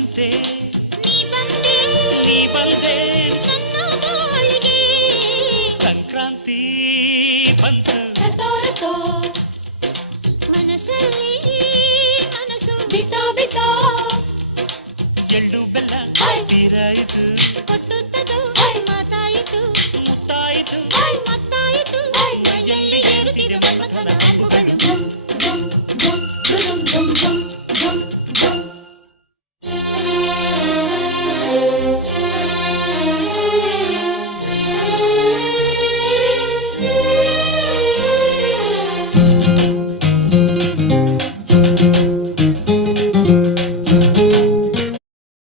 ಎಂದಿನಂತೆ ನೀ ಬಂದೆ ನನ್ನ ಬಾಳಿಗೆ ಸಂಕ್ರಾಂತಿ ಬಂತು ಮನಸ್ಸಲ್ಲಿ ಮನಸ್ಸು ಬಿಟೋ ಬಿಟೋ ಎಳ್ಳು ಬೆಲ್ಲ ತೀರ ಇದು ಕೊಟ್ಟು ತಗೋ